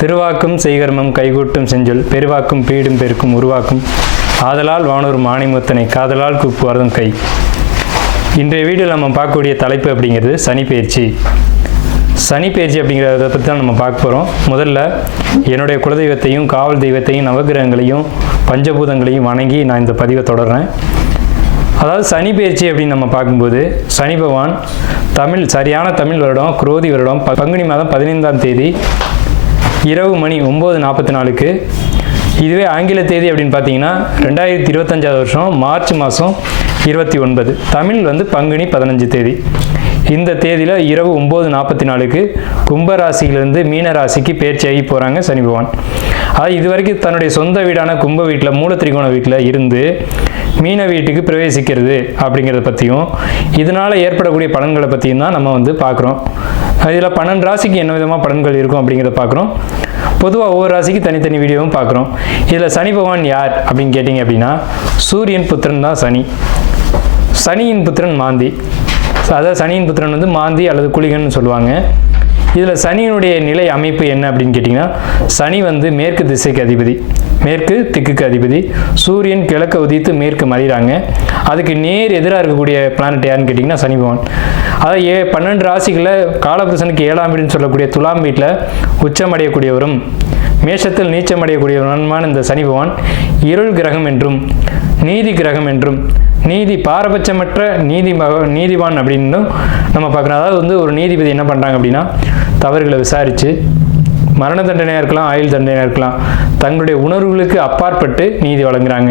திருவாக்கும் செய்கர்மம் கைகூட்டும் செஞ்சொல் பெருவாக்கும் பீடும் பெருக்கும் உருவாக்கும் ஆதலால் வானூர் மாணிமுத்தனை காதலால் கூப்புவார்தும் கை. இன்றைய வீடியோவில் நம்ம பார்க்கக்கூடிய தலைப்பு அப்படிங்கிறது சனிப்பெயர்ச்சி. சனிப்பெயர்ச்சி அப்படிங்கிறத பற்றி தான் நம்ம பார்க்க போகிறோம். முதல்ல என்னுடைய குலதெய்வத்தையும் காவல் தெய்வத்தையும் நவகிரகங்களையும் பஞ்சபூதங்களையும் வணங்கி நான் இந்த பதிவை தொடர்றேன். அதாவது சனிப்பெயர்ச்சி அப்படின்னு நம்ம பார்க்கும்போது சனி பகவான் சரியான தமிழ் வருடம் குரோதி வருடம் பங்குனி மாதம் 15ஆம் தேதி இரவு மணி 9:44க்கு, இதுவே ஆங்கில தேதி அப்படின்னு பார்த்தீங்கன்னா 2025 வருஷம் மார்ச் மாதம் 29, தமிழ் பங்குனி 15 தேதி. இந்த தேதியில் இரவு 9:44க்கு கும்பராசியிலிருந்து மீன ராசிக்கு பெயர்ச்சியாகி போகிறாங்க சனி பகவான். அது இதுவரைக்கும் தன்னுடைய சொந்த வீடான கும்ப வீட்டில் மூலத்திரிகோண வீட்டில் இருந்து மீன வீட்டுக்கு பிரவேசிக்கிறது அப்படிங்கிறத பற்றியும் இதனால் ஏற்படக்கூடிய பலன்களை பற்றியும் தான் நம்ம பார்க்குறோம். இதில் 12 ராசிக்கு என்ன விதமாக பலன்கள் இருக்கும் அப்படிங்கிறத பார்க்குறோம். பொதுவாக ஒவ்வொரு ராசிக்கு தனித்தனி வீடியோவும் பார்க்குறோம். இதில் சனி பகவான் யார் அப்படின்னு கேட்டிங்க அப்படின்னா சூரியன் புத்திரன் தான் சனி. சனியின் புத்திரன் மாந்தி. அதாவது சனியின் புத்திரன் மாந்தி அல்லது குளிகன்னு சொல்லுவாங்க. இதில் சனியினுடைய நிலை அமைப்பு என்ன அப்படின்னு கேட்டிங்கன்னா சனி மேற்கு திசைக்கு அதிபதி, மேற்கு திக்குக்கு அதிபதி. சூரியன் கிழக்க உதித்து மேற்கு மறைகிறாங்க. அதுக்கு நேர் எதிராக இருக்கக்கூடிய பிளானட் யாருன்னு கேட்டிங்கன்னா சனி பகவான். அதாவது 12 ராசிகளில் காலபுருஷனுக்கு 7ஆம் வீடுன்னு சொல்லக்கூடிய துலாம் வீட்டில் உச்சமடையக்கூடியவரும் மேஷத்தில் நீச்சமடையக்கூடியவருமான இந்த சனி பகவான் இருள் கிரகம் என்றும் நீதி கிரகம் என்றும் நீதி பாரபட்சமற்ற நீதிவான் அப்படின்னு நம்ம பார்க்குறோம். அதாவது ஒரு நீதிபதி என்ன பண்ணுறாங்க அப்படின்னா தவறுகளை விசாரித்து மரண தண்டனையாக இருக்கலாம், ஆயுள் தண்டனையாக இருக்கலாம், தங்களுடைய உணர்வுகளுக்கு அப்பாற்பட்டு நீதி வழங்குறாங்க.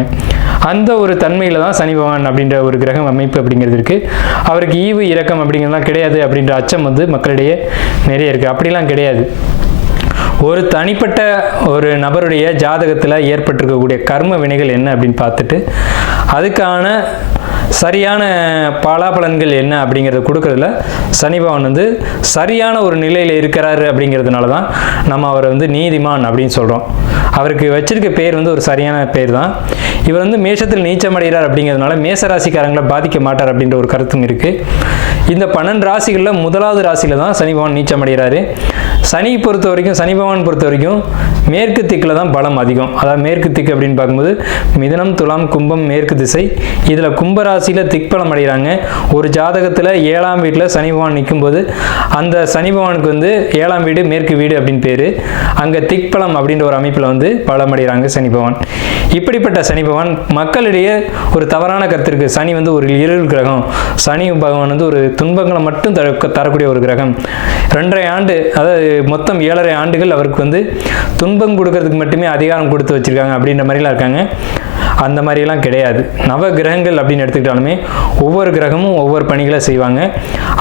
அந்த ஒரு தன்மையில் தான் சனி பகவான் அப்படின்ற ஒரு கிரகம் அமைப்பு அப்படிங்கிறது இருக்குது. அவருக்கு ஈவு இரக்கம் அப்படிங்கிறதுலாம் கிடையாது அப்படின்ற அச்சம் மக்களிடையே நிறைய இருக்குது. அப்படிலாம் கிடையாது. ஒரு தனிப்பட்ட ஒரு நபருடைய ஜாதகத்தில் ஏற்பட்டிருக்கக்கூடிய கர்ம வினைகள் என்ன அப்படின்னு பார்த்துட்டு அதுக்கான சரியான பலாபலன்கள் என்ன அப்படிங்கிறத கொடுக்கறதுல சனி பகவான் சரியான ஒரு நிலையில் இருக்கிறாரு அப்படிங்கிறதுனால தான் நம்ம அவரை நீதிமான் அப்படின்னு சொல்கிறோம். அவருக்கு வச்சிருக்க பேர் ஒரு சரியான பேர் தான். இவர் மேஷத்தில் நீச்சமடைகிறார் அப்படிங்கிறதுனால மேசராசிக்காரங்களை பாதிக்க மாட்டார் அப்படின்ற ஒரு கருத்தும் இருக்குது. இந்த 12 ராசிகளில் முதலாவது ராசியில் தான் சனி பகவான் நீச்சமடைகிறாரு. சனி பகவான் பொறுத்த வரைக்கும் மேற்கு திக்கில் தான் பலம் அதிகம். அதாவது மேற்கு திக்கு அப்படின்னு பார்க்கும்போது மிதுனம், துலாம், கும்பம் மேற்கு திசை. இதில் கும்பராசியில் திக்பலம் அடைகிறாங்க. ஒரு ஜாதகத்தில் 7ஆம் வீட்டில் சனி பகவான் நிற்கும்போது அந்த சனி பகவானுக்கு 7ஆம் வீடு மேற்கு வீடு அப்படின்னு பேர். அங்கே திக்பலம் அப்படின்ற ஒரு அமைப்பில் பலம் அடைகிறாங்க சனி பகவான். இப்படிப்பட்ட சனி பகவான் மக்களிடையே ஒரு தவறான கருத்து இருக்குது. சனி ஒரு இருள் கிரகம், சனி பகவான் ஒரு துன்பங்களை மட்டும் தரக்கூடிய ஒரு கிரகம். 2.5 ஆண்டு, அதாவது மொத்தம் 7.5 ஆண்டுகள் அவருக்கு துன்பம் கொடுக்கறதுக்கு மட்டுமே அதிகாரம் கொடுத்து வச்சிருக்காங்க அப்படின்ற மாதிரிலாம் இருக்காங்க. அந்த மாதிரிலாம் கிடையாது. நவ கிரகங்கள் அப்படின்னு எடுத்துக்கிட்டாலுமே ஒவ்வொரு கிரகமும் ஒவ்வொரு பணிகளை செய்வாங்க.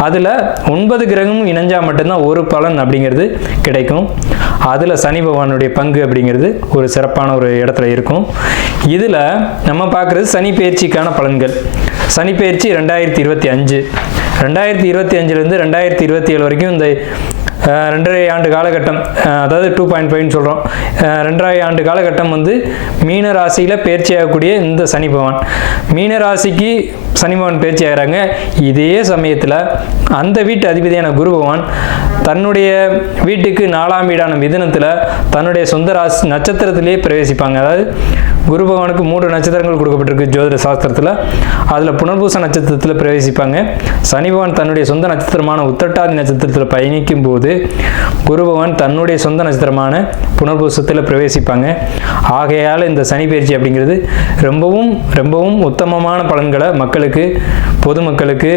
அதில் 9 கிரகமும் இணைஞ்சால் மட்டும்தான் ஒரு பலன் அப்படிங்கிறது கிடைக்கும். அதில் சனி பகவானுடைய பங்கு அப்படிங்கிறது ஒரு சிறப்பான ஒரு இடத்துல இருக்கும். இதில் நம்ம பார்க்குறது சனி பெயர்ச்சிக்கான பலன்கள். சனி பெயர்ச்சி 2025, 2025லேருந்து 2027 வரைக்கும் இந்த 2.5 ஆண்டு காலகட்டம், அதாவது 2.5 சொல்கிறோம். 2.5 ஆண்டு காலகட்டம் மீன ராசியில் பயிற்சி ஆகக்கூடிய இந்த சனி பகவான் மீன ராசிக்கு சனி பகவான் பயிற்சி ஆகிறாங்க. இதே சமயத்தில் அந்த வீட்டு அதிபதியான குரு பகவான் தன்னுடைய வீட்டுக்கு 4ஆம் வீடான மிதுனத்தில் தன்னுடைய சொந்த ராசி நட்சத்திரத்திலேயே பிரவேசிப்பாங்க. அதாவது குரு பகவானுக்கு 3 நட்சத்திரங்கள் கொடுக்கப்பட்டிருக்கு ஜோதிட சாஸ்திரத்தில். அதில் புனர்பூச நட்சத்திரத்தில் பிரவேசிப்பாங்க. சனி பகவான் தன்னுடைய சொந்த நட்சத்திரமான உத்திரட்டாதி நட்சத்திரத்தில் பயணிக்கும் போது குரு பகவான் தன்னுடைய சொந்த நட்சத்திரமான புனர்பூசத்தில் பிரவேசிப்பாங்க. ஆகையால் இந்த சனி பெயர்ச்சி அப்படிங்கிறது ரொம்பவும் ரொம்பவும் உத்தமமான பலன்களை மக்களுக்கு, பொதுமக்களுக்கு,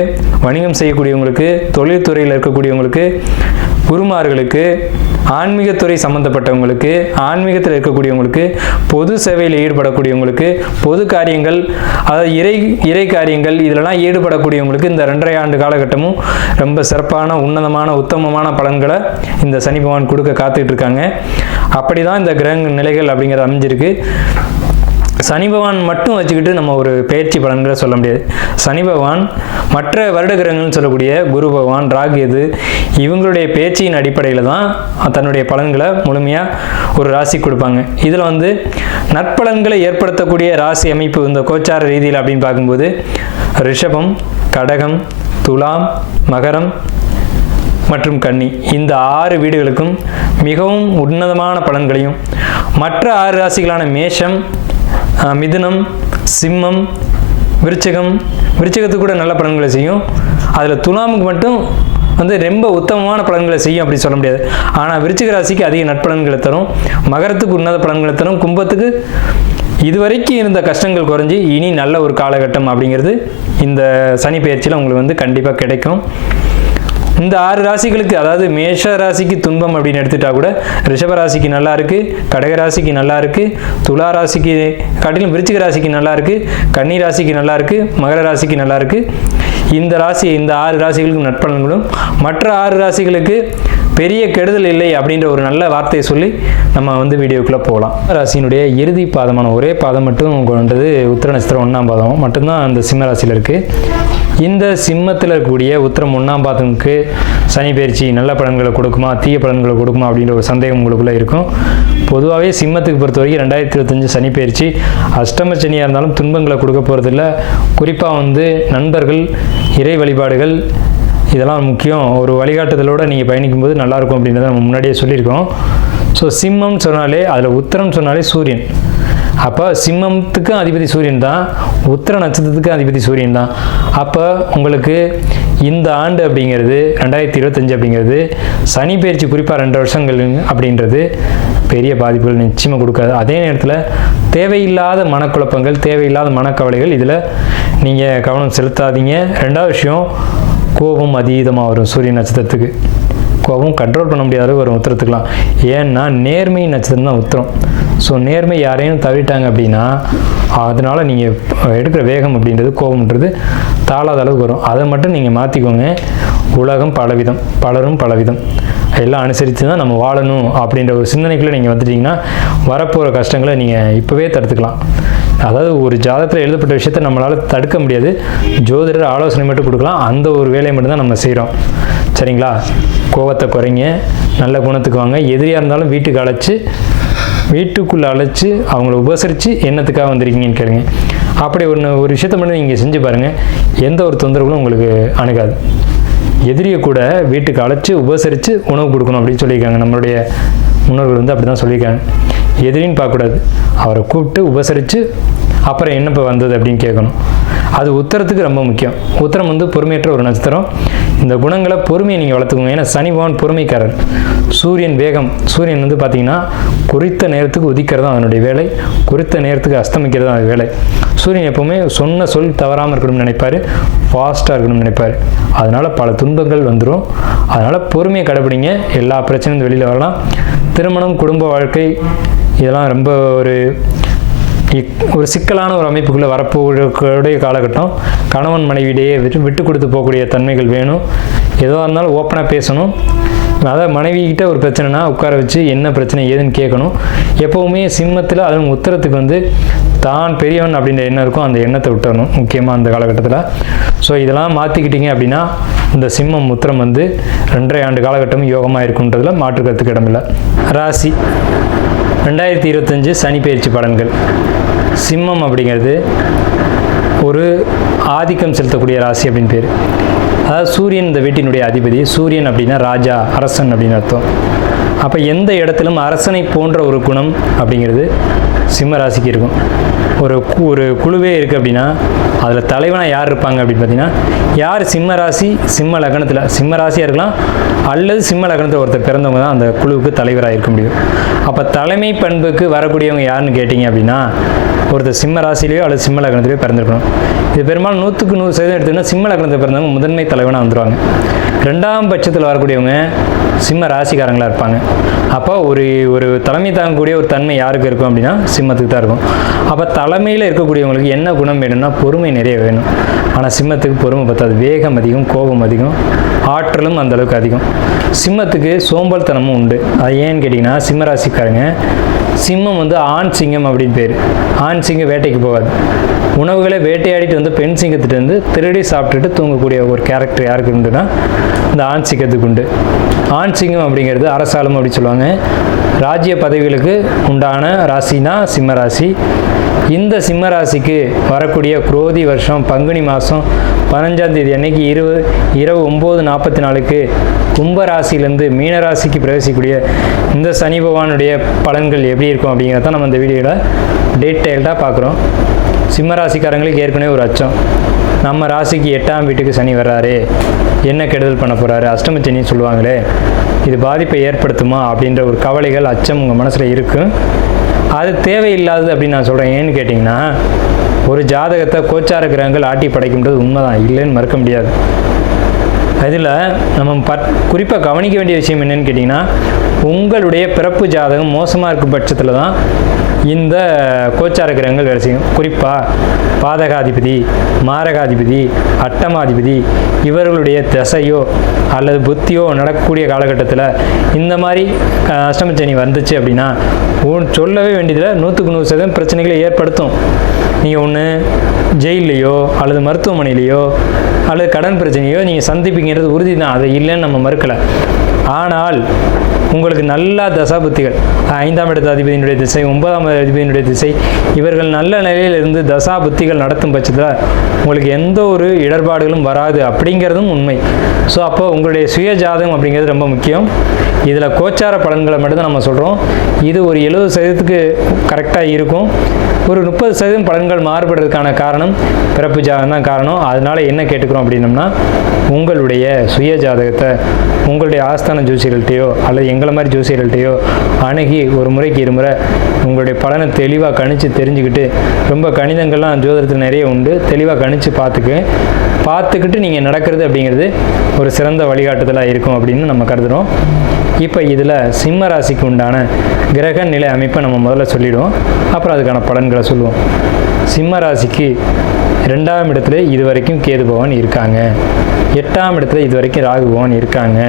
வணிகம் செய்யக்கூடியவங்களுக்கு, தொழில்துறையில் இருக்கக்கூடியவங்களுக்கு, குருமார்களுக்கு, ஆன்மீகத்துறை சம்பந்தப்பட்டவங்களுக்கு, ஆன்மீகத்தில் இருக்கக்கூடியவங்களுக்கு, பொது சேவையில் ஈடுபடக்கூடியவங்களுக்கு, பொது காரியங்கள், அதாவது இறை காரியங்கள் இதிலெல்லாம் ஈடுபடக்கூடியவங்களுக்கு இந்த 2.5 ஆண்டு காலகட்டமும் ரொம்ப சிறப்பான உன்னதமான உத்தமமான பலன்களை இந்த சனி பகவான் கொடுக்க காத்துக்கிட்டு இருக்காங்க. அப்படி தான் இந்த கிரக நிலைகள் அப்படிங்கிறது அமைஞ்சிருக்கு. சனி பகவான் மட்டும் வச்சுக்கிட்டு நம்ம ஒரு பெயர்ச்சி பலன்களை சொல்ல முடியாது. சனி பகவான் மற்ற வருட கிரகங்கள்னு சொல்லக்கூடிய குரு பகவான், ராகு, கேது இவங்களுடைய பேச்சின் அடிப்படையில் தான் தன்னுடைய பலன்களை முழுமையாக ஒரு ராசி கொடுப்பாங்க. இதில் நற்பலன்களை ஏற்படுத்தக்கூடிய ராசி அமைப்பு இந்த கோச்சார ரீதியில் அப்படின்னு பார்க்கும்போது ரிஷபம், கடகம், துலாம், மகரம், மற்றும் கன்னி இந்த 6 வீடுகளுக்கும் மிகவும் உன்னதமான பலன்களையும், மற்ற 6 ராசிகளான மேஷம், மிதுனம், சிம்மம், விருச்சிகத்துக்கு கூட நல்ல பலன்களை செய்யும். அதில் துலாமுக்கு மட்டும் ரொம்ப உத்தமமான பலன்களை செய்யும் அப்படி சொல்ல முடியாது. ஆனால் விருச்சிக ராசிக்கு அதிக நட்பலன்களை தரும், மகரத்துக்கு உன்னத பலன்களை தரும், கும்பத்துக்கு இதுவரைக்கும் இருந்த கஷ்டங்கள் குறைஞ்சி இனி நல்ல ஒரு காலகட்டம் அப்படிங்கிறது இந்த சனி பெயர்ச்சியில் உங்களுக்கு கண்டிப்பாக கிடைக்கும். இந்த 6 ராசிகளுக்கு, அதாவது மேஷ ராசிக்கு துன்பம் அப்படின்னு எடுத்துட்டா கூட ரிஷப ராசிக்கு நல்லா இருக்கு, கடக ராசிக்கு நல்லா இருக்கு, துலா ராசிக்கு காட்டிலும் விருச்சிக ராசிக்கு நல்லா இருக்கு, கன்னி ராசிக்கு நல்லா இருக்கு, மகர ராசிக்கு நல்லா இருக்கு. இந்த 6 ராசிகளுக்கு நட்பலன்களும், மற்ற 6 ராசிகளுக்கு பெரிய கெடுதல் இல்லை அப்படின்ற ஒரு நல்ல வார்த்தையை சொல்லி நம்ம வீடியோக்குள்ளே போகலாம். ராசியினுடைய இறுதி பாதமான ஒரே பாதம் மட்டும் கொண்டது உத்திர நட்சத்திரம் 1ஆம் பாதம் மட்டும்தான் அந்த சிம்ம ராசியில் இருக்குது. இந்த சிம்மத்தில் இருக்கக்கூடிய உத்திரம் 1ஆம் பாதத்துக்கு சனி பயிற்சி நல்ல பலன்களை கொடுக்குமா, தீய பலன்களை கொடுக்குமா அப்படின்ற ஒரு சந்தேகம் உங்களுக்குள்ளே இருக்கும். பொதுவாகவே சிம்மத்துக்கு பொறுத்த வரைக்கும் 2025 சனி பயிற்சி அஷ்டம சனியாக இருந்தாலும் துன்பங்களை கொடுக்க போகிறதில்ல. குறிப்பாக நண்பர்கள், இறை வழிபாடுகள் இதெல்லாம் முக்கியம். ஒரு வழிகாட்டுதலோடு நீங்கள் பயணிக்கும்போது நல்லாயிருக்கும் அப்படின்றத நம்ம முன்னாடியே சொல்லியிருக்கோம். ஸோ சிம்மம்னு சொன்னாலே, அதில் உத்திரம் சொன்னாலே சூரியன். அப்போ சிம்மத்துக்கும் அதிபதி சூரியன் தான், உத்திர நட்சத்திரத்துக்கும் அதிபதி சூரியன் தான். அப்போ உங்களுக்கு இந்த ஆண்டு அப்படிங்கிறது 2025 அப்படிங்கிறது சனி பயிற்சி குறிப்பாக 2 வருஷங்கள் அப்படின்றது பெரிய பாதிப்புகள் நிச்சயமாக கொடுக்காது. அதே நேரத்தில் தேவையில்லாத மனக்குழப்பங்கள், தேவையில்லாத மனக்கவலைகள் இதில் நீங்கள் கவனம் செலுத்தாதீங்க. 2வது விஷயம், கோபம் அதீதமாக வரும் சூரிய நட்சத்திரத்துக்கு. கோபம் கண்ட்ரோல் பண்ண முடியாத வரும் உத்திரத்துக்கலாம். ஏன்னா நேர்மை நட்சத்திரம் தான் உத்திரம். ஸோ நேர்மை யாரையும் தவிட்டாங்க அப்படின்னா அதனால் நீங்கள் எடுக்கிற வேகம் அப்படின்றது, கோபம்ன்றது தாளாத அளவுக்கு வரும். அதை மட்டும் நீங்கள் மாற்றிக்கோங்க. உலகம் பலவிதம், பலரும் பலவிதம், எல்லாம் அனுசரித்து தான் நம்ம வாழணும் அப்படின்ற ஒரு சிந்தனைக்குள்ளே நீங்கள் வந்துட்டிங்கன்னா வரப்போகிற கஷ்டங்களை நீங்கள் இப்போவே தடுத்துக்கலாம். அதாவது ஒரு ஜாதகத்தில் எழுதப்பட்ட விஷயத்தை நம்மளால் தடுக்க முடியாது, ஜோதிடர் ஆலோசனை மட்டும் கொடுக்கலாம். அந்த ஒரு வேலையை மட்டும்தான் நம்ம செய்கிறோம். சரிங்களா? கோபத்தை குறைங்க, நல்ல குணத்துக்கு வாங்க. எதிரியாக இருந்தாலும் வீட்டுக்குள்ளே அழைச்சி அவங்கள உபசரித்து என்னத்துக்காக வந்திருக்கீங்கன்னு கேளுங்க. அப்படி ஒரு விஷயத்தை மட்டும் நீங்கள் செஞ்சு பாருங்கள், எந்த ஒரு தொந்தரவுகளும் உங்களுக்கு அணுகாது. எதிரியை கூட வீட்டுக்கு அழைச்சி உபசரித்து உணவு கொடுக்கணும் அப்படின்னு சொல்லியிருக்காங்க. நம்மளுடைய முன்னோர்கள் அப்படி தான் சொல்லியிருக்காங்க. எதிரின்னு பார்க்கக்கூடாது, அவரை கூப்பிட்டு உபசரித்து அப்புறம் என்ன இப்போ வந்தது அப்படின்னு கேட்கணும். அது உத்தரத்துக்கு ரொம்ப முக்கியம். உத்தரம் பொறுமையற்ற ஒரு நட்சத்திரம். இந்த குணங்களை, பொறுமையை நீங்கள் வளர்த்துக்கோங்க. ஏன்னா சனி பகவான் பொறுமைக்காரர். சூரியன் வேகம். சூரியன் பார்த்தீங்கன்னா குறித்த நேரத்துக்கு உதிக்கிறது தான் அதனுடைய வேலை, குறித்த நேரத்துக்கு அஸ்தமிக்கிறது தான் அது வேலை. சூரியன் எப்போவுமே சொன்ன சொல் தவறாமல் இருக்கணும்னு நினைப்பார், ஃபாஸ்ட்டாக இருக்கணும்னு நினைப்பார். அதனால் பல துன்பங்கள் வந்துடும். அதனால் பொறுமையை கடைப்பிடிங்க, எல்லா பிரச்சனையும் வெளியில் வரலாம். திருமணம், குடும்ப வாழ்க்கை இதெல்லாம் ரொம்ப ஒரு சிக்கலான ஒரு அமைப்புக்குள்ளே வரப்போகக்கூடிய காலகட்டம். கணவன் மனைவியிடையே விட்டு கொடுத்து போகக்கூடிய தன்மைகள் வேணும். எதுவாக இருந்தாலும் ஓப்பனாக பேசணும். அதாவது மனைவிக்கிட்ட ஒரு பிரச்சனைனா உட்கார வச்சு என்ன பிரச்சனை ஏதுன்னு கேட்கணும். எப்போவுமே சிம்மத்தில், அதுவும் உத்தரத்துக்கு தான் பெரியவன் அப்படின்ற எண்ணம் இருக்கும், அந்த எண்ணத்தை விட்டுறணும் முக்கியமாக அந்த காலகட்டத்தில். ஸோ இதெல்லாம் மாற்றிக்கிட்டீங்க அப்படின்னா இந்த சிம்மம் உத்திரம் 2.5 ஆண்டு காலகட்டம் யோகமாக இருக்குன்றதுல மாற்றுக்கிறதுக்கு இடமில்லை. ராசி 2025 சனி பயிற்சி பலன்கள். சிம்மம் அப்படிங்கிறது ஒரு ஆதிக்கம் செலுத்தக்கூடிய ராசி அப்படின்னு பேர். அதாவது சூரியன் இந்த வீட்டினுடைய அதிபதி. சூரியன் அப்படின்னா ராஜா, அரசன் அப்படின்னு அர்த்தம். அப்போ எந்த இடத்திலும் அரசனை போன்ற ஒரு குணம் அப்படிங்கிறது சிம்ம ராசிக்கு இருக்கும். ஒரு குழுவே இருக்குது அப்படின்னா அதில் தலைவனாக யார் இருப்பாங்க அப்படின்னு பார்த்தீங்கன்னா, யார் சிம்ம ராசி, சிம்ம லக்னத்தில், சிம்ம ராசியாக இருக்கலாம் அல்லது சிம்ம லக்னத்தில் ஒருத்தர் பிறந்தவங்க தான் அந்த குழுவுக்கு தலைவராக இருக்க முடியும். அப்போ தலைமை பண்புக்கு வரக்கூடியவங்க யாருன்னு கேட்டிங்க அப்படின்னா, ஒருத்தர் சிம்ம ராசிலேயோ அல்லது சிம்ம லக்னத்திலேயோ பிறந்திருக்கணும். இது பெரும்பாலும் 100க்கு 100% எடுத்துக்கிட்டா சிம்ம லக்னத்தில் பிறந்தவங்க முதன்மை தலைவனாக வந்துடுவாங்க. 2ஆம் பட்சத்தில் வரக்கூடியவங்க சிம்ம ராசிக்காரங்களாக இருப்பாங்க. அப்போ ஒரு தலைமை தாங்கக்கூடிய ஒரு தன்மை யாருக்கு இருக்கும் அப்படின்னா சிம்மத்துக்கு தான் இருக்கும். அப்போ தலைமையில் இருக்கக்கூடியவங்களுக்கு என்ன குணம் வேணும்னா பொறுமை நிறைய வேணும். ஆனால் சிம்மத்துக்கு பொறுமை பத்தாது, வேகம் அதிகம், கோபம் அதிகம், ஆற்றலும் அந்தளவுக்கு அதிகம். சிம்மத்துக்கு சோம்பல் தனமும் உண்டு. அது ஏன்னு கேட்டிங்கன்னா, சிம்ம ராசிக்காரங்க சிம்மம் ஆண் சிங்கம் அப்படின்னு பேர். ஆண் சிங்கம் வேட்டைக்கு போகாது, உணவுகளை வேட்டையாடிட்டு பெண் சிங்கத்திட்டு திருடி சாப்பிட்டுட்டு தூங்கக்கூடிய ஒரு கேரக்டர் யாருக்கு உண்டுன்னா இந்த ஆண் சிங்கத்துக்கு உண்டு. ஆண் சிங்கம் அப்படிங்கிறது அரசாலும் அப்படி சொல்லுவாங்க. ராஜ்ய பதவிகளுக்கு உண்டான ராசினா சிம்ம ராசி. இந்த சிம்ம ராசிக்கு வரக்கூடிய குரோதி வருஷம் பங்குனி மாதம் 15ஆம் தேதி அன்னைக்கு இரவு 9:44க்கு கும்பராசியிலேருந்து மீனராசிக்கு பிரவேசிக்கக்கூடிய இந்த சனி பகவானுடைய பலன்கள் எப்படி இருக்கும் அப்படிங்கிறத நம்ம இந்த வீடியோவில் டீட்டெயில்டாக பார்க்குறோம். சிம்ம ராசிக்காரங்களுக்கு ஏற்கனவே ஒரு அச்சம், நம்ம ராசிக்கு 8ஆம் வீட்டுக்கு சனி வர்றாரு, என்ன கெடுதல் பண்ண போகிறாரு, அஷ்டம சனின்னு சொல்லுவாங்களே, இது பாதிப்பை ஏற்படுத்துமா அப்படின்ற ஒரு கவலைகள் அச்சம் உங்கள் மனசில் இருக்கும். அது தேவையில்லாதது அப்படின்னு நான் சொல்கிறேன். ஏன்னு கேட்டிங்கன்னா, ஒரு ஜாதகத்தை கோச்சார கிரகங்கள் ஆட்டி படைக்கின்றது உண்மைதான், இல்லைன்னு மறுக்க முடியாது. அதில் நம்ம குறிப்பாக கவனிக்க வேண்டிய விஷயம் என்னென்னு கேட்டிங்கன்னா, உங்களுடைய பிறப்பு ஜாதகம் மோசமாக இருக்கும் பட்சத்தில் தான் இந்த கோச்சார கிரகங்கள் வேலை செய்யும். குறிப்பாக பாதகாதிபதி, மாரகாதிபதி, அட்டமாதிபதி இவர்களுடைய தசையோ அல்லது புத்தியோ நடக்கக்கூடிய காலகட்டத்தில் இந்த மாதிரி அஷ்டமச்சனி வந்துச்சு அப்படின்னா சொல்லவே வேண்டியதில் 100% பிரச்சனைகளை ஏற்படுத்தும். நீங்கள் ஒன்று ஜெயிலையோ அல்லது மருத்துவமனையிலையோ அல்லது கடன் பிரச்சனையோ நீங்கள் சந்திப்பீங்கிறது உறுதி தான், அதை இல்லைன்னு நம்ம மறுக்கலை. ஆனால் உங்களுக்கு நல்ல தசாபுத்திகள், 5ஆம் இடத்து அதிபதியினுடைய திசை, 9ஆம் அதிபதியினுடைய திசை, இவர்கள் நல்ல நிலையில் இருந்து தசா புத்திகள் நடத்தும் பட்சத்தில் உங்களுக்கு எந்த ஒரு இடர்பாடுகளும் வராது அப்படிங்கிறதும் உண்மை. ஸோ அப்போ உங்களுடைய சுய ஜாதகம் அப்படிங்கிறது ரொம்ப முக்கியம். இதில் கோச்சார பலன்களை மட்டும்தான் நம்ம சொல்கிறோம். இது ஒரு 70% கரெக்டாக இருக்கும். ஒரு 30% பலன்கள் மாறுபடுறதுக்கான காரணம் பிறப்பு ஜாதகம் தான் காரணம். அதனால் என்ன கேட்டுக்கிறோம் அப்படின்னம்னா, உங்களுடைய சுய ஜாதகத்தை உங்களுடைய ஆஸ்தான ஜோசியர்கள்ட்டையோ அல்லது எங்களை மாதிரி ஜோசியர்கள்ட்டையோ அணுகி ஒரு முறைக்கு இருமுறை உங்களுடைய பலனை தெளிவாக கணிச்சு தெரிஞ்சுக்கிட்டு, ரொம்ப கணிதங்கள்லாம் ஜோதிடத்தில் நிறைய உண்டு, தெளிவாக கணிச்சு பார்த்துக்கிட்டு நீங்கள் நடக்கிறது அப்படிங்கிறது ஒரு சிறந்த வழிகாட்டுதலாக இருக்கும் அப்படின்னு நம்ம கருதுகிறோம். இப்போ இதில் சிம்ம ராசிக்கு உண்டான கிரக நிலை அமைப்பை நம்ம முதல்ல சொல்லிவிடுவோம், அப்புறம் அதுக்கான பலன்களை சொல்லுவோம். சிம்ம ராசிக்கு 2ஆம் இடத்துல இது வரைக்கும் கேது பகவான் இருக்காங்க, 8ஆம் இடத்துல இது வரைக்கும் ராகு பகவான் இருக்காங்க.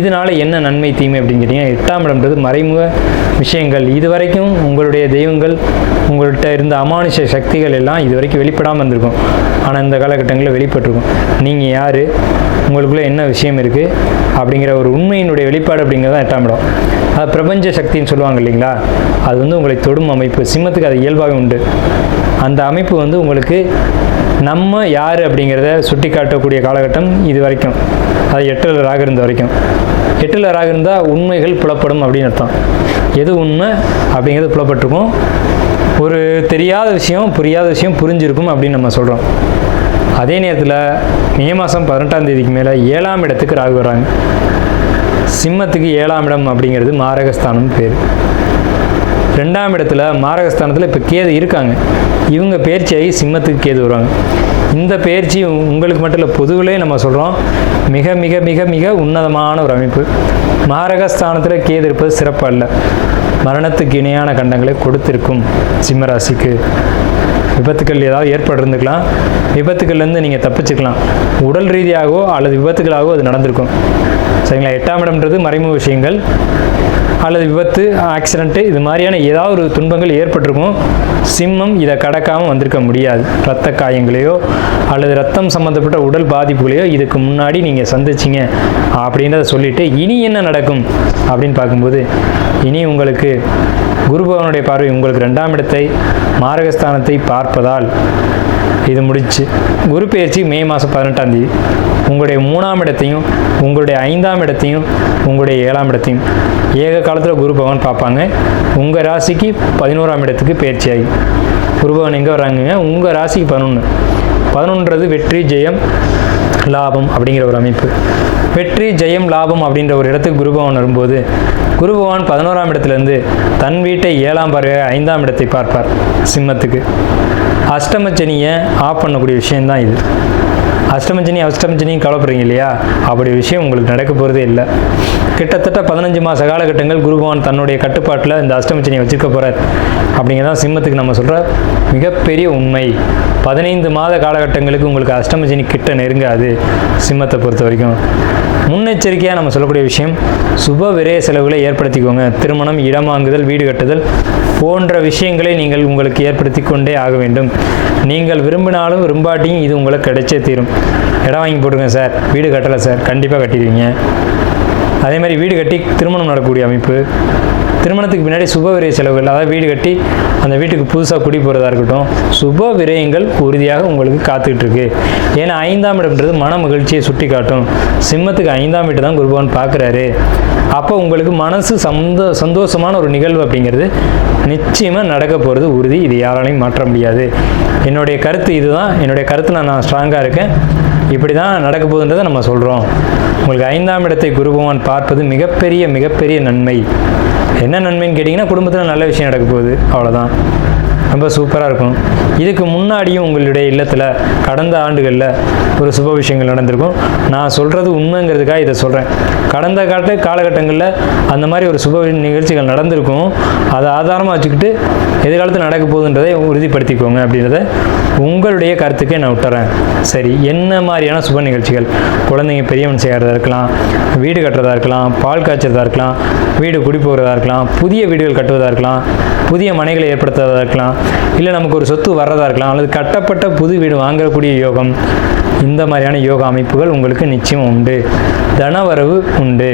இதனால் என்ன நன்மை தீமை அப்படின்னு கேட்டிங்கன்னா, 8ஆம் இடம்ன்றது மறைமுக விஷயங்கள். இது வரைக்கும் உங்களுடைய தெய்வங்கள் உங்கள்கிட்ட இருந்த அமானுஷ சக்திகள் எல்லாம் இது வரைக்கும் வெளிப்படாமல் இருந்திருக்கும். ஆனால் இந்த காலகட்டங்களில் வெளிப்பட்டிருக்கும். நீங்கள் யார், உங்களுக்குள்ளே என்ன விஷயம் இருக்குது அப்படிங்கிற ஒரு உண்மையினுடைய வெளிப்பாடு அப்படிங்கிறது தான் 8ஆம் இடம். அது பிரபஞ்ச சக்தின்னு சொல்லுவாங்க இல்லைங்களா, அது உங்களை தொடும் அமைப்பு. சிம்மத்துக்கு அது இயல்பாகவே உண்டு. அந்த அமைப்பு உங்களுக்கு நம்ம யார் அப்படிங்கிறத சுட்டி காட்டக்கூடிய காலகட்டம் இது வரைக்கும். அது 8ல் ராகு இருந்த வரைக்கும். 8ல் ராகு இருந்தால் உண்மைகள் புலப்படும் அப்படின்னு அர்த்தம். எது உண்மை அப்படிங்கிறது புலப்பட்டிருக்கும். ஒரு தெரியாத விஷயம், புரியாத விஷயம் புரிஞ்சிருக்கும் அப்படின்னு நம்ம சொல்கிறோம். அதே நேரத்தில் மே மாதம் 18ஆம் தேதிக்கு மேலே 7ஆம் இடத்துக்கு ராகு வர்றாங்க. சிம்மத்துக்கு 7ஆம் இடம் அப்படிங்கிறது மாரகஸ்தானம் பேர். 2ஆம் இடத்துல மாரகஸ்தானத்தில் இப்போ கேது இருக்காங்க. இவங்க பயிற்சியாகி சிம்மத்துக்கு கேது வருவாங்க. இந்த பயிற்சி உங்களுக்கு மட்டும் இல்லை, பொதுவிலே நம்ம சொல்கிறோம், மிக மிக மிக மிக உன்னதமான ஒரு அமைப்பு. மாரகஸ்தானத்தில் கேது இருப்பது சிறப்பு அல்ல, மரணத்துக்கு இணையான கண்டங்களை கொடுத்திருக்கும். சிம்மராசிக்கு விபத்துக்கள் ஏதாவது ஏற்பட்டிருந்துக்கலாம், விபத்துக்கள்லேருந்து நீங்கள் தப்பிச்சுக்கலாம். உடல் ரீதியாகவோ அல்லது விபத்துக்களாகவோ அது நடந்திருக்கும். சரிங்களா? 8ஆம் இடம்ன்றது மறைமுக விஷயங்கள் அல்லது விபத்து, ஆக்சிடென்ட்டு, இது மாதிரியான ஏதாவது ஒரு துன்பங்கள் ஏற்பட்டிருக்கும். சிம்மம் இதை கடக்காமல் வந்திருக்க முடியாது. இரத்த காயங்களையோ அல்லது ரத்தம் சம்மந்தப்பட்ட உடல் பாதிப்புகளையோ இதுக்கு முன்னாடி நீங்கள் சந்திச்சிங்க அப்படின்றத சொல்லிவிட்டு, இனி என்ன நடக்கும் அப்படின்னு பார்க்கும்போது, இனி உங்களுக்கு குரு பகவானுடைய பார்வை உங்களுக்கு 2ஆம் இடத்தை மாரகஸ்தானத்தை பார்ப்பதால் இது முடிச்சு. குரு பெயர்ச்சி மே மாதம் 18ஆம் தேதி உங்களுடைய 3ஆம் இடத்தையும் உங்களுடைய 5ஆம் இடத்தையும் உங்களுடைய 7ஆம் இடத்தையும் ஏக காலத்தில் குரு பகவான் பார்ப்பாங்க. உங்கள் ராசிக்கு 11ஆம் இடத்துக்கு பெயர்ச்சியாகி குரு பகவான் எங்கே வர்றாங்க, உங்கள் ராசிக்கு 11ன்றது வெற்றி, ஜெயம், லாபம் அப்படிங்கிற ஒரு அமைப்பு. வெற்றி, ஜெயம், லாபம் அப்படின்ற ஒரு இடத்துக்கு குரு பகவான் வரும்போது, குரு பகவான் 11ஆம் இடத்துலேருந்து தன் வீட்டை 7ஆம் பார்வையாக 5ஆம் இடத்தை பார்ப்பார். சிம்மத்துக்கு அஷ்டமச்சனியை ஆஃப் பண்ணக்கூடிய விஷயந்தான் இது. அஷ்டமச்சனியும் கவலைப்படுறீங்க இல்லையா, அப்படி விஷயம் உங்களுக்கு நடக்க போகிறதே இல்லை. கிட்டத்தட்ட 15 மாத காலகட்டங்கள் குரு பகவான் தன்னுடைய கட்டுப்பாட்டில் இந்த அஷ்டமச்சனியை வச்சுருக்க போகிறார். அப்படிங்கிறதான் சிம்மத்துக்கு நம்ம சொல்கிற மிகப்பெரிய உண்மை. 15 மாத காலகட்டங்களுக்கு உங்களுக்கு அஷ்டமச்சனி கிட்ட நெருங்காது. சிம்மத்தை பொறுத்த வரைக்கும் முன்னெச்சரிக்கையாக நம்ம சொல்லக்கூடிய விஷயம், சுப விரய செலவுகளை ஏற்படுத்திக்கோங்க. திருமணம், இடம் வாங்குதல், வீடு கட்டுதல் போன்ற விஷயங்களை நீங்கள் உங்களுக்கு ஏற்படுத்தி கொண்டே ஆக வேண்டும். நீங்கள் விரும்பினாலும் விரும்பாட்டியும் இது உங்களுக்கு கிடைச்சே தீரும். இடம் வாங்கி போட்டுருங்க சார், வீடு கட்டலை சார், கண்டிப்பாக கட்டிடுவீங்க. அதே மாதிரி வீடு கட்டி திருமணம் நடக்கக்கூடிய அமைப்பு, திருமணத்துக்கு பின்னாடி சுப விரய செலவுகள், அதாவது வீடு கட்டி அந்த வீட்டுக்கு புதுசாக குடி போகிறதா இருக்கட்டும், சுப விரயங்கள் உறுதியாக உங்களுக்கு காத்துக்கிட்டு இருக்கு. ஏன்னா 5ஆம் இடம்ன்றது மன மகிழ்ச்சியை சுட்டி காட்டும். சிம்மத்துக்கு 5ஆம் வீட்டு தான் குரு பகவான் பார்க்குறாரு. அப்போ உங்களுக்கு மனசு சந்தோஷமான ஒரு நிகழ்வு அப்படிங்கிறது நிச்சயமாக நடக்க போகிறது உறுதி. இது யாராலையும் மாற்ற முடியாது. என்னுடைய கருத்து இதுதான். என்னுடைய கருத்தில் நான் ஸ்ட்ராங்காக இருக்கேன். இப்படி தான் நடக்க போகுதுன்றதை நம்ம சொல்கிறோம். உங்களுக்கு 5ஆம் இடத்தை குரு பகவான் பார்ப்பது மிகப்பெரிய நன்மை. என்ன நன்மைன்னு கேட்டிங்கன்னா, குடும்பத்தில் நல்ல விஷயம் நடக்க போகுது, அவ்வளோதான். ரொம்ப சூப்பராக இருக்கும். இதுக்கு முன்னாடியும் உங்களுடைய இல்லத்தில் கடந்த ஆண்டுகளில் ஒரு சுப விஷயங்கள் நடந்திருக்கும். நான் சொல்கிறது உண்மைங்கிறதுக்காக இதை சொல்கிறேன். கடந்த காலகட்டங்களில் அந்த மாதிரி ஒரு சுப நிகழ்ச்சிகள் நடந்திருக்கும். அதை ஆதாரமாக வச்சுக்கிட்டு எதிர்காலத்தில் நடக்க போகுதுன்றதை உறுதிப்படுத்திக்கோங்க அப்படின்றத உங்களுடைய கருத்துக்கே நான் விட்டுறேன். சரி, என்ன மாதிரியான சுப நிகழ்ச்சிகள்? குழந்தைங்க பெரியவன் செய்கிறதா இருக்கலாம், வீடு கட்டுறதா இருக்கலாம், பால் காய்ச்சறதா இருக்கலாம், வீடு குடி போகிறதா இருக்கலாம், புதிய வீடுகள் கட்டுவதாக இருக்கலாம், புதிய மனைகளை ஏற்படுத்துவதாக இருக்கலாம், இல்லை நமக்கு ஒரு சொத்து வர்றதா இருக்கலாம், அல்லது கட்டப்பட்ட புது வீடு வாங்கக்கூடிய யோகம். இந்த மாதிரியான யோக அமைப்புகள் உங்களுக்கு நிச்சயம் உண்டு. தனவரவு உண்டு.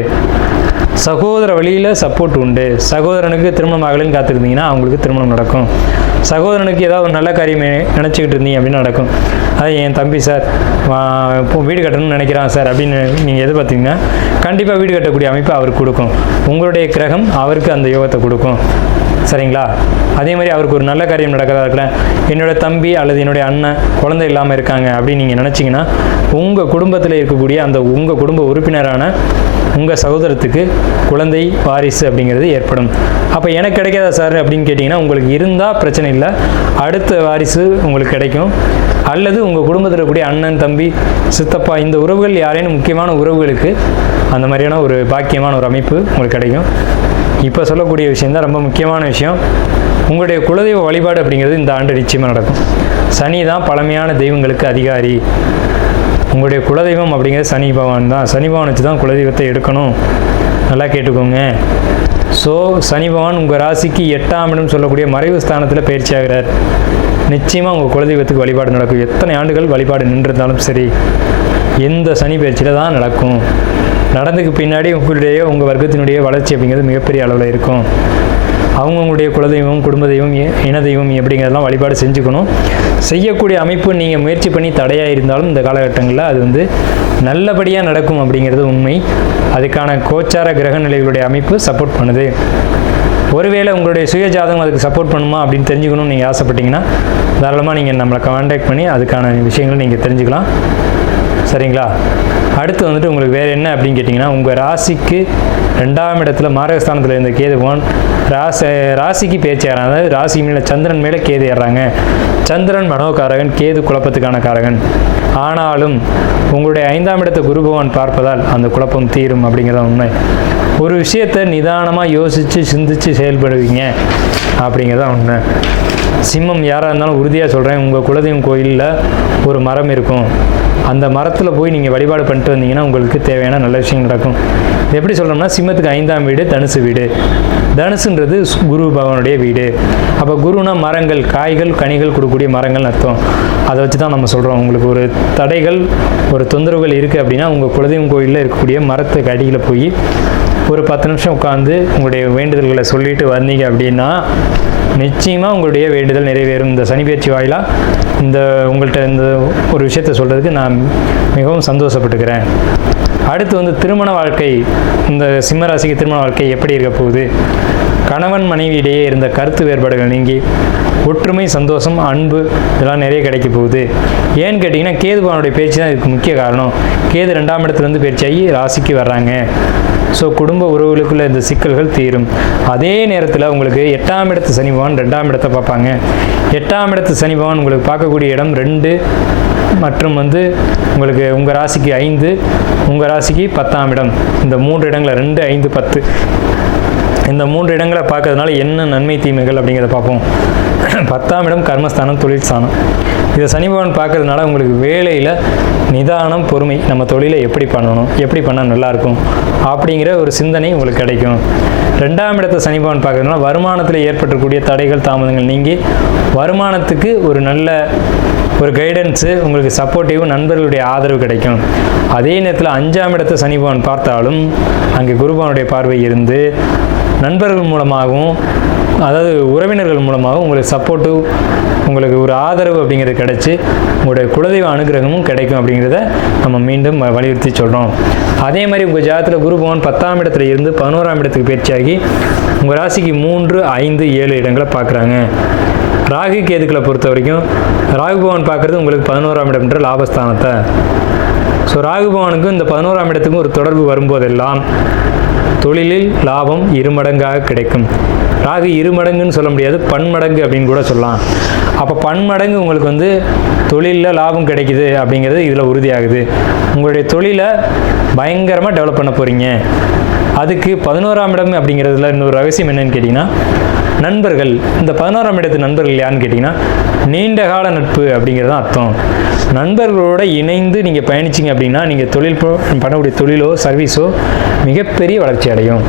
சகோதர வழியில் சப்போர்ட் உண்டு. சகோதரனுக்கு திருமணம் ஆகலைன்னு காத்திருந்தீங்கன்னா அவங்களுக்கு திருமணம் நடக்கும். சகோதரனுக்கு ஏதாவது ஒரு நல்ல காரியம் நினச்சிக்கிட்டு இருந்தீங்க அப்படின்னு நடக்கும். அது என் தம்பி சார் இப்போ வீடு கட்டணும்னு நினைக்கிறான் சார் அப்படின்னு நீங்கள் எதிர்பார்த்தீங்கன்னா கண்டிப்பாக வீடு கட்டக்கூடிய அமைப்பு அவருக்கு கொடுக்கும். உங்களுடைய கிரகம் அவருக்கு அந்த யோகத்தை கொடுக்கும். சரிங்களா? அதே மாதிரி அவருக்கு ஒரு நல்ல காரியம் நடக்கிறதா இருக்கலாம். என்னோடய தம்பி அல்லது என்னுடைய அண்ணன் குழந்தை இல்லாமல் இருக்காங்க அப்படின்னு நீங்கள் நினச்சிங்கன்னா உங்கள் குடும்பத்தில் இருக்கக்கூடிய அந்த உங்கள் குடும்ப உறுப்பினரான உங்கள் சகோதரத்துக்கு குழந்தை வாரிசு அப்படிங்கிறது ஏற்படும். அப்போ எனக்கு கிடைக்காதா சார் அப்படின்னு கேட்டிங்கன்னா, உங்களுக்கு இருந்தால் பிரச்சனை இல்லை, அடுத்த வாரிசு உங்களுக்கு கிடைக்கும். அல்லது உங்கள் குடும்பத்தில் இருக்கக்கூடிய அண்ணன், தம்பி, சித்தப்பா, இந்த உறவுகள் யாரேனும் முக்கியமான உறவுகளுக்கு அந்த மாதிரியான ஒரு பாக்கியமான ஒரு அமைப்பு உங்களுக்கு கிடைக்கும். இப்போ சொல்லக்கூடிய விஷயந்தான் ரொம்ப முக்கியமான விஷயம். உங்களுடைய குலதெய்வ வழிபாடு அப்படிங்கிறது இந்த ஆண்டு நிச்சயமாக நடக்கும். சனி தான் பழமையான தெய்வங்களுக்கு அதிகாரி. உங்களுடைய குலதெய்வம் அப்படிங்கிறது சனி பகவான் தான். சனி பகவான் வச்சு தான் குலதெய்வத்தை எடுக்கணும். நல்லா கேட்டுக்கோங்க. ஸோ சனி பகவான் உங்கள் ராசிக்கு 8ஆம் இடம் சொல்லக்கூடிய மறைவு ஸ்தானத்தில் பயிற்சி ஆகிறார். நிச்சயமாக உங்கள் குலதெய்வத்துக்கு வழிபாடு நடக்கும். எத்தனை ஆண்டுகள் வழிபாடு நின்றிருந்தாலும் சரி, எந்த சனி பயிற்சியில் தான் நடக்கும். நடந்துக்கு பின்னாடி உங்கள் வர்க்கத்தினுடைய வளர்ச்சி அப்படிங்கிறது மிகப்பெரிய அளவில் இருக்கும். அவங்கவுங்களுடைய குலதெய்வம், குடும்ப தெய்வம், இன தெய்வம் எப்படிங்கிறதெல்லாம் வழிபாடு செஞ்சுக்கணும். செய்யக்கூடிய அமைப்பு நீங்கள் முயற்சி பண்ணி தடையாக இருந்தாலும் இந்த காலகட்டங்களில் அது நல்லபடியாக நடக்கும் அப்படிங்கிறது உண்மை. அதுக்கான கோச்சார கிரக நிலைகளுடைய அமைப்பு சப்போர்ட் பண்ணுது. ஒருவேளை உங்களுடைய சுய ஜாதகம் அதுக்கு சப்போர்ட் பண்ணுமா அப்படின்னு தெரிஞ்சுக்கணும்னு நீங்கள் ஆசைப்பட்டீங்கன்னா தாராளமாக நீங்கள் நம்மளை கான்டாக்ட் பண்ணி அதுக்கான விஷயங்களை நீங்கள் தெரிஞ்சுக்கலாம். சரிங்களா? அடுத்து உங்களுக்கு வேறு என்ன அப்படின்னு கேட்டிங்கன்னா, உங்கள் ராசிக்கு 2ஆம் இடத்துல மாரகஸ்தானத்தில் இருந்த கேது பகவான் ராசிக்கு பேச்சு ஏறாங்க. அதாவது ராசி மேலே சந்திரன் மேலே கேது ஏறாங்க. சந்திரன் மனோகாரகன், கேது குழப்பத்துக்கான காரகன். ஆனாலும் உங்களுடைய 5ஆம் இடத்தை குரு பகவான் பார்ப்பதால் அந்த குழப்பம் தீரும் அப்படிங்கிறத உண்மை. ஒரு விஷயத்தை நிதானமாக யோசித்து சிந்தித்து செயல்படுவீங்க அப்படிங்கிறத உண்மை. சிம்மம் யாராக இருந்தாலும் உறுதியாக சொல்கிறேன், உங்கள் குலதெய்வம் கோயிலில் ஒரு மரம் இருக்கும். அந்த மரத்தில் போய் நீங்கள் வழிபாடு பண்ணிட்டு வந்தீங்கன்னா உங்களுக்கு தேவையான நல்ல விஷயம் நடக்கும். எப்படி சொல்கிறோம்னா, சிம்மத்துக்கு 5ஆம் வீடு தனுசு வீடு. தனுசுன்றது குரு பகவானுடைய வீடு. அப்போ குருனா மரங்கள், காய்கள், கனிகள் கொடுக்கக்கூடிய மரங்கள் அர்த்தம். அதை வச்சு தான் நம்ம சொல்கிறோம். உங்களுக்கு ஒரு தடைகள், ஒரு தொந்தரவுகள் இருக்குது அப்படின்னா உங்கள் குலதெய்வம் கோயிலில் இருக்கக்கூடிய மரத்துக்கு அடியில் போய் ஒரு 10 நிமிஷம் உட்காந்து உங்களுடைய வேண்டுதல்களை சொல்லிட்டு வந்தீங்க அப்படின்னா நிச்சயமாக உங்களுடைய வேண்டுதல் நிறைவேறும். இந்த சனி பயிற்சி வாயிலாக உங்கள்கிட்ட இந்த ஒரு விஷயத்தை சொல்கிறதுக்கு நான் மிகவும் சந்தோஷப்பட்டுக்கிறேன். அடுத்து திருமண வாழ்க்கை, இந்த சிம்மராசிக்கு திருமண வாழ்க்கை எப்படி இருக்க போகுது? கணவன் மனைவியிடையே இருந்த கருத்து வேறுபாடுகள் நீங்கி ஒற்றுமை, சந்தோஷம், அன்பு இதெல்லாம் நிறைய கிடைக்க போகுது. ஏன்னு கேட்டிங்கன்னா, கேது பகவானுடைய பேச்சு தான் இதுக்கு முக்கிய காரணம். கேது 2ஆம் இடத்துலேருந்து பேச்சாகி ராசிக்கு வர்றாங்க. ஸோ குடும்ப உறவுகளுக்குள்ள இந்த சிக்கல்கள் தீரும். அதே நேரத்தில் உங்களுக்கு 8ஆம் இடத்து சனி பகவான் 2ஆம் இடத்தை பார்ப்பாங்க. 8ஆம் இடத்து சனி பகவான் உங்களுக்கு பார்க்கக்கூடிய இடம் 2 மற்றும் உங்களுக்கு உங்கள் ராசிக்கு 5, உங்கள் ராசிக்கு 10ஆம் இடம். இந்த 3 இடங்களை 2, 5, 10 இந்த 3 இடங்களை பார்க்கறதுனால என்ன நன்மை தீமைகள் அப்படிங்கிறத பார்ப்போம். 10ஆம் இடம் கர்மஸ்தானம், தொழில் ஸ்தானம். இதை சனி பகவான் பார்க்கறதுனால உங்களுக்கு வேலையில் நிதானம், பொறுமை, நம்ம தொழிலை எப்படி பண்ணணும், எப்படி பண்ணால் நல்லாயிருக்கும் அப்படிங்கிற ஒரு சிந்தனை உங்களுக்கு கிடைக்கும். 2ஆம் இடத்தை சனி பகவான் பார்க்கறதுனால வருமானத்தில் ஏற்பட்டக்கூடிய தடைகள், தாமதங்கள் நீங்கி வருமானத்துக்கு ஒரு நல்ல ஒரு கைடன்ஸு, உங்களுக்கு சப்போர்ட்டிவ் நண்பர்களுடைய ஆதரவு கிடைக்கும். அதே நேரத்தில் 5ஆம் இடத்தை சனி பகவான் பார்த்தாலும் அங்கே குரு பகவானுடைய பார்வை இருந்து நண்பர்கள் மூலமாகவும் அதாவது உறவினர்கள் மூலமாகவும் உங்களுக்கு சப்போர்ட்டிவ், உங்களுக்கு ஒரு ஆதரவு அப்படிங்கிறது கிடைச்சி உங்களுடைய குலதெய்வ அனுகிரகமும் கிடைக்கும் அப்படிங்கிறத நம்ம மீண்டும் வலியுறுத்தி சொல்கிறோம். அதே மாதிரி உங்கள் ஜாதகத்தில் குரு பகவான் 10ஆம் இடத்துல இருந்து 11ஆம் இடத்துக்கு பயிற்சியாகி உங்கள் ராசிக்கு 3, 5, 7 இடங்களை பார்க்குறாங்க. ராகு கேதுக்களை பொறுத்த வரைக்கும் ராகு பகவான் பார்க்குறது உங்களுக்கு 11ஆம் இடம்ன்ற லாபஸ்தானத்தை. ஸோ ராகு பகவானுக்கும் இந்த 11ஆம் இடத்துக்கும் ஒரு தொடர்பு வரும்போதெல்லாம் தொழிலில் லாபம் 2 மடங்காக கிடைக்கும். ராகு 2 மடங்குன்னு சொல்ல முடியாது, பன்மடங்கு அப்படின்னு கூட சொல்லலாம். அப்போ பன்மடங்கு உங்களுக்கு வந்து தொழிலில் லாபம் கிடைக்குது அப்படிங்கிறது இதில் உறுதியாகுது. உங்களுடைய தொழிலை பயங்கரமாக டெவலப் பண்ண போகிறீங்க. அதுக்கு 11ஆம் இடம் அப்படிங்கிறதுல இன்னொரு ரகசியம் என்னன்னு கேட்டிங்கன்னா, நண்பர்கள். இந்த 11ஆம் இடத்து நண்பர்கள் யாருன்னு கேட்டிங்கன்னா, நீண்ட கால நட்பு அப்படிங்கிறது தான் அர்த்தம். நண்பர்களோடு இணைந்து நீங்கள் பயணிச்சிங்க அப்படின்னா நீங்கள் பண்ணக்கூடிய தொழிலோ சர்வீஸோ மிகப்பெரிய வளர்ச்சி அடையும்.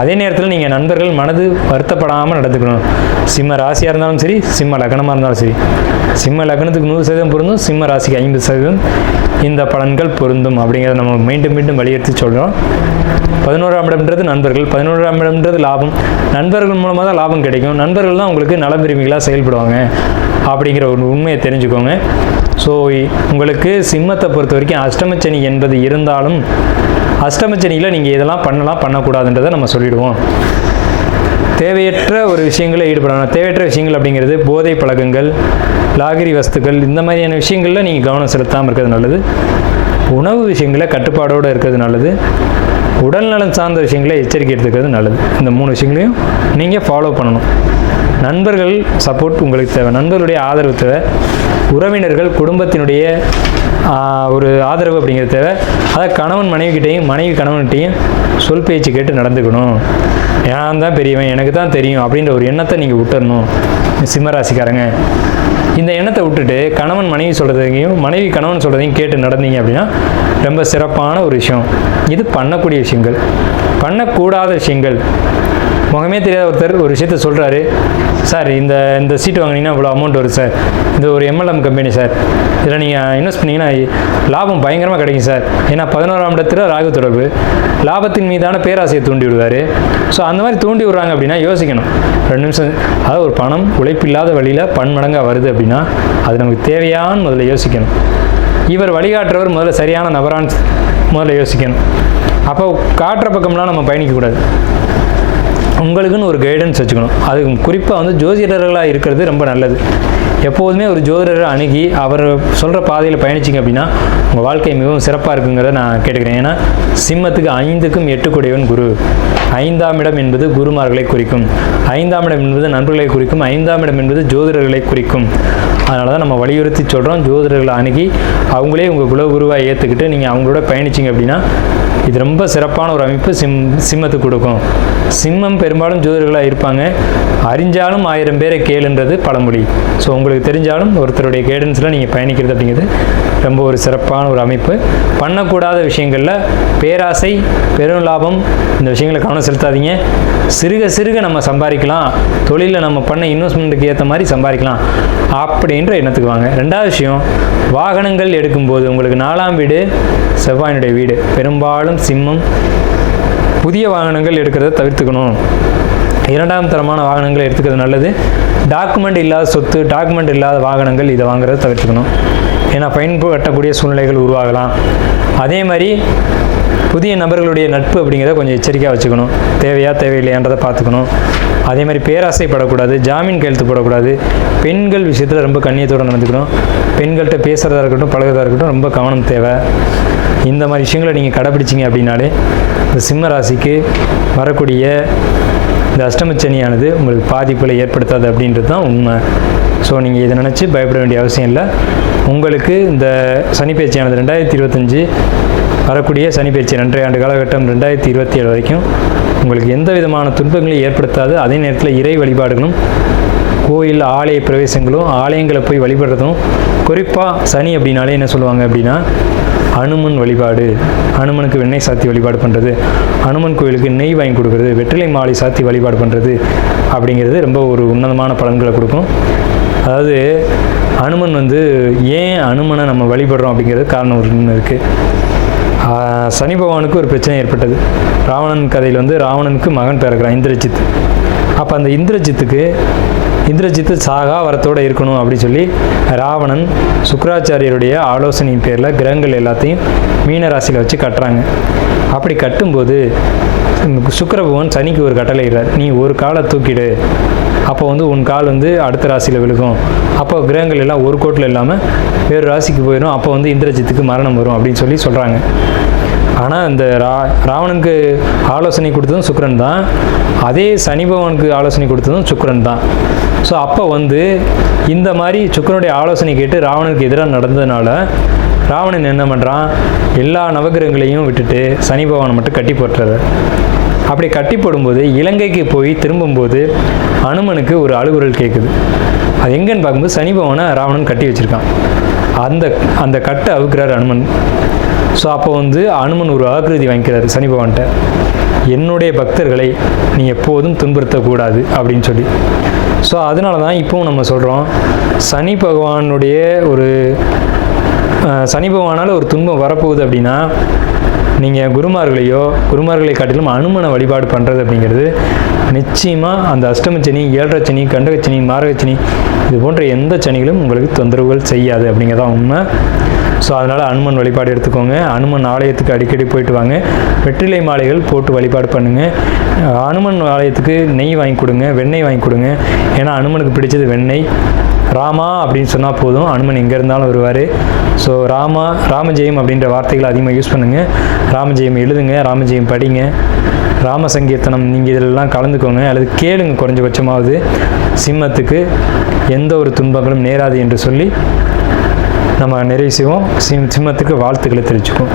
அதே நேரத்தில் நீங்கள் நண்பர்கள் மனது வருத்தப்படாமல் நடந்துக்கணும். சிம்ம ராசியாக இருந்தாலும் சரி, சிம்ம லக்னமாக இருந்தாலும் சரி. சிம்ம லக்னத்துக்கு 100% பொருந்தும், சிம்ம ராசிக்கு 50% இந்த பலன்கள் பொருந்தும் அப்படிங்கிறத நம்ம மீண்டும் மீண்டும் வலியுறுத்தி சொல்கிறோம். 11ஆம் இடம்ன்றது நண்பர்கள், 11ஆம் இடம்ன்றது லாபம். நண்பர்கள் மூலமாக தான் லாபம் கிடைக்கும். நண்பர்கள் தான் உங்களுக்கு நலவிரும்பிகளாக செயல்படுவாங்க அப்படிங்கிற ஒரு உண்மையை தெரிஞ்சுக்கோங்க. ஸோ உங்களுக்கு சிம்மத்தை பொறுத்த வரைக்கும் அஷ்டமச்சனி என்பது இருந்தாலும் அஷ்டமச்சனியில் நீங்கள் இதெல்லாம் பண்ணக்கூடாதுன்றதை நம்ம சொல்லிடுவோம். தேவையற்ற ஒரு விஷயங்களில் ஈடுபடணும். தேவையற்ற விஷயங்கள் அப்படிங்கிறது போதை பழக்கங்கள், லாகிரி வஸ்துக்கள், இந்த மாதிரியான விஷயங்களில் நீங்கள் கவனம் செலுத்தாமல் இருக்கிறது நல்லது. உணவு விஷயங்களில் கட்டுப்பாடோடு இருக்கிறது நல்லது. உடல்நலம் சார்ந்த விஷயங்களை எச்சரிக்கை எடுத்துக்கிறது நல்லது. இந்த 3 விஷயங்களையும் நீங்கள் ஃபாலோ பண்ணணும். நண்பர்கள் சப்போர்ட் உங்களுக்கு தேவை, நண்பர்களுடைய ஆதரவு தேவை, உறவினர்கள் குடும்பத்தினுடைய ஒரு ஆதரவு அப்படிங்கிறது தேவை. அதை கணவன் மனைவிக்கிட்டையும் மனைவி கணவன்கிட்டையும் சொல் பேச்சு கேட்டு நடந்துக்கணும். நான் தான் பெரியவன், எனக்கு தான் தெரியும் அப்படின்ற ஒரு எண்ணத்தை நீங்கள் விட்டுறணும். சிம்மராசிக்காரங்க இந்த எண்ணத்தை விட்டுட்டு கணவன் மனைவி சொல்கிறதையும் மனைவி கணவன் சொல்கிறதையும் கேட்டு நடந்தீங்க அப்படின்னா ரொம்ப சிறப்பான ஒரு விஷயம். இது பண்ணக்கூடிய விஷயங்கள். பண்ணக்கூடாத விஷயங்கள், முகமே தெரியாத ஒருத்தர் ஒரு விஷயத்த சொல்கிறாரு, சார் இந்த சீட்டு வாங்கினீங்கன்னா இவ்வளோ அமௌண்ட் வரும் சார், இது ஒரு MLM கம்பெனி சார், இதில் நீங்கள் இன்வெஸ்ட் பண்ணிங்கன்னா லாபம் பயங்கரமாக கிடைக்கும் சார். ஏன்னா 11ஆம் இடத்துல ராகு தொடர்பு, லாபத்தின் மீதான பேராசையை தூண்டி விடுவார். ஸோ அந்த மாதிரி தூண்டி விடுறாங்க அப்படின்னா யோசிக்கணும் 2 நிமிஷம். அதாவது ஒரு பணம் உழைப்பில்லாத வழியில் பன்மடங்காக வருது அப்படின்னா அது நமக்கு தேவையான்னு முதல்ல யோசிக்கணும். இவர் வழிகாட்டுறவர் முதல்ல சரியான நபரான்னு முதல்ல யோசிக்கணும். அப்போ காட்டுற பக்கம்லாம் நம்ம பயணிக்கக்கூடாது. உங்களுக்குன்னு ஒரு கைடன்ஸ் வச்சுக்கணும். அது குறிப்பாக வந்து ஜோதிடர்களாக இருக்கிறது ரொம்ப நல்லது. எப்போதுமே ஒரு ஜோதிடரை அணுகி அவர் சொல்கிற பாதையில் பயணிச்சிங்க அப்படின்னா உங்கள் வாழ்க்கை மிகவும் சிறப்பாக இருக்குங்கிறத நான் கேட்டுக்கிறேன். ஏன்னா சிம்மத்துக்கு 5க்கும் 8 கூடியவன் குரு. 5ஆம் இடம் என்பது குருமார்களை குறிக்கும், 5ஆம் இடம் என்பது நண்பர்களை குறிக்கும், 5ஆம் இடம் என்பது ஜோதிடர்களை குறிக்கும். அதனால தான் நம்ம வலியுறுத்தி சொல்கிறோம், ஜோதிடர்களை அணுகி அவங்களே உங்கள் குலகுருவாக ஏற்றுக்கிட்டு நீங்கள் அவங்களோட பயணிச்சிங்க அப்படின்னா இது ரொம்ப சிறப்பான ஒரு அமைப்பு சிம்மத்துக்கு கொடுக்கும். சிம்மம் பெரும்பாலும் ஜோதிடர்களாக இருப்பாங்க. அறிஞ்சாலும் 1000 பேரை கேளுன்றது பழமொழி. ஸோ உங்களுக்கு தெரிஞ்சாலும் ஒருத்தருடைய கைடன்ஸில் நீங்கள் பயணிக்கிறது அப்படிங்கிறது ரொம்ப ஒரு சிறப்பான ஒரு அமைப்பு. பண்ணக்கூடாத விஷயங்களில் பேராசை, பெரும் லாபம், இந்த விஷயங்களை கவனம் செலுத்தாதீங்க. சிறுக சிறுக நம்ம சம்பாதிக்கலாம், தொழிலில் நம்ம பண்ண இன்வெஸ்ட்மெண்ட்டுக்கு ஏற்ற மாதிரி சம்பாதிக்கலாம் அப்படின்ற எண்ணத்துக்கு வாங்க. 2வது விஷயம், வாகனங்கள் எடுக்கும்போது உங்களுக்கு 4ஆம் வீடு செவ்வாயினுடைய வீடு. பெரும்பாலும் சிம்மம் புதிய வாகனங்கள் எடுக்கிறத தவிர்த்துக்கணும். 2ஆம் தரமான வாகனங்கள் எடுத்துக்கிறது நல்லது. டாக்குமெண்ட் இல்லாத சொத்து, டாக்குமெண்ட் இல்லாத வாகனங்கள் இதை வாங்குறத தவிர்த்துக்கணும். ஏன்னா ஃபைன் கட்டக்கூடிய சூழ்நிலைகள் உருவாகலாம். அதே மாதிரி புதிய நபர்களுடைய நட்பு அப்படிங்கிறத கொஞ்சம் எச்சரிக்கையாக வச்சுக்கணும். தேவையில்லையான்றதை பார்த்துக்கணும். அதே மாதிரி பேராசைப்படக்கூடாது, ஜாமீன் கையெழுத்து போடக்கூடாது. பெண்கள் விஷயத்தில் ரொம்ப கண்ணியத்தோடு நடந்துக்கணும். பெண்கள்கிட்ட பேசுகிறதா இருக்கட்டும், பழகிறதா இருக்கட்டும் ரொம்ப கவனம் தேவை. இந்த மாதிரி விஷயங்களை நீங்கள் கடைப்பிடிச்சிங்க அப்படின்னாலே இந்த சிம்ம ராசிக்கு வரக்கூடிய இந்த அஷ்டமச்சனியானது உங்களுக்கு பாதிப்புகளை ஏற்படுத்தாது அப்படின்றது தான் உண்மை. ஸோ நீங்கள் இதை நினச்சி பயப்பட வேண்டிய அவசியம் இல்லை. உங்களுக்கு இந்த சனிப்பெயர்ச்சியானது 2025 வரக்கூடிய சனிப்பெயர்ச்சி 2.5 ஆண்டு காலகட்டம் 2027 வரைக்கும் உங்களுக்கு எந்த விதமான துன்பங்களையும் ஏற்படுத்தாது. அதே நேரத்தில் இறை வழிபாடுகளும், கோயில் ஆலய பிரவேசங்களும், ஆலயங்களை போய் வழிபடுறதும், குறிப்பாக சனி அப்படின்னாலே என்ன சொல்லுவாங்க அப்படின்னா அனுமன் வழிபாடு, அனுமனுக்கு வெண்ணெய் சாத்தி வழிபாடு பண்ணுறது, அனுமன் கோயிலுக்கு நெய் வாங்கி கொடுக்குறது, வெற்றிலை மாலை சாத்தி வழிபாடு பண்ணுறது அப்படிங்கிறது ரொம்ப ஒரு உன்னதமான பலன்களை கொடுக்கும். அதாவது அனுமன் வந்து ஏன் அனுமனை நம்ம வழிபடுறோம் அப்படிங்கிறது காரணம் ஒன்று இருக்குது. சனி பகவானுக்கு ஒரு பிரச்சனை ஏற்பட்டது. ராவணன் கதையில் வந்து ராவணனுக்கு மகன் பிறக்கிறான் இந்திரஜித். அப்போ அந்த இந்திரஜித்து சாகா வரத்தோடு இருக்கணும் அப்படின்னு சொல்லி ராவணன் சுக்கிராச்சாரியருடைய ஆலோசனையின் பேரில் கிரகங்கள் எல்லாத்தையும் மீன ராசியில் வச்சு கட்டுறாங்க. அப்படி கட்டும்போது சுக்கிர பகவான் சனிக்கு ஒரு கட்டளை இடுறார், நீ ஒரு காலை தூக்கிடு, அப்போ வந்து உன் கால் வந்து அடுத்த ராசியில் விழுகும், அப்போ கிரகங்கள் எல்லாம் ஒரு கோட்டில் இல்லாமல் வேறு ராசிக்கு போயிடும், அப்போ வந்து இந்திரஜித்துக்கு மரணம் வரும் அப்படின்னு சொல்லி சொல்கிறாங்க. ஆனால் இந்த ராவணனுக்கு ஆலோசனை கொடுத்ததும் சுக்கிரன் தான், அதே சனி பகவானுக்கு ஆலோசனை கொடுத்ததும் சுக்கிரன் தான். ஸோ அப்போ வந்து இந்த மாதிரி சுக்கிரனுடைய ஆலோசனை கேட்டு ராவணனுக்கு எதிராக நடந்ததுனால ராவணன் என்ன பண்ணுறான், எல்லா நவகிரகங்களையும் விட்டுட்டு சனி பகவானை மட்டும் கட்டி போட்டுறது. அப்படி கட்டி போடும்போது இலங்கைக்கு போய் திரும்பும்போது அனுமனுக்கு ஒரு அழுகுரல் கேட்குது. அது எங்கன்னு பார்க்கும்போது சனி பகவானை ராவணன் கட்டி வச்சுருக்கான். அந்த கட்டை அவுக்கிறார் அனுமன். ஸோ அப்போ வந்து அனுமன் ஒரு ஆக்கிருதி வாங்கிக்கிறாரு சனி பகவான்கிட்ட, என்னுடைய பக்தர்களை நீ எப்போதும் துன்புறுத்தக்கூடாது அப்படின்னு சொல்லி. ஸோ அதனால தான் இப்போவும் நம்ம சொல்கிறோம், சனி பகவானால் ஒரு துன்பம் வரப்போகுது அப்படின்னா நீங்கள் குருமார்களை காட்டிலும் அனுமனை வழிபாடு பண்ணுறது அப்படிங்கிறது நிச்சயமாக அந்த அஷ்டமச்சனி, ஏழரை சனி, கண்டகச்சனி, மாரகச்சனி இது போன்ற எந்த சனிகளும் உங்களுக்கு தொந்தரவுகள் செய்யாது அப்படிங்கிறதான் உண்மை. ஸோ அதனால் அனுமன் வழிபாடு எடுத்துக்கோங்க. அனுமன் ஆலயத்துக்கு அடிக்கடி போயிட்டு வாங்க. வெற்றிலை மாலைகள் போட்டு வழிபாடு பண்ணுங்கள். அனுமன் ஆலயத்துக்கு நெய் வாங்கி கொடுங்க, வெண்ணெய் வாங்கி கொடுங்க. ஏன்னா அனுமனுக்கு பிடிச்சது வெண்ணெய். ராமா அப்படின்னு சொன்னால் போதும், அனுமன் எங்கே இருந்தாலும் வருவார். ஸோ ராமஜெயம் அப்படின்ற வார்த்தைகளை அதிகமாக யூஸ் பண்ணுங்கள். ராமஜெயம் எழுதுங்க, ராமஜெயம் படிங்க, ராம சங்கீர்த்தனம் நீங்கள் இதிலெல்லாம் கலந்துக்கோங்க அல்லது கேளுங்க. குறைஞ்சபட்சமாவது சிம்மத்துக்கு எந்த ஒரு துன்பங்களும் நேராது என்று சொல்லி நம்ம நிறைவு செய்வோம். சிம்மத்துக்கு வாழ்த்துக்களை தெரிவிச்சுக்குவோம்.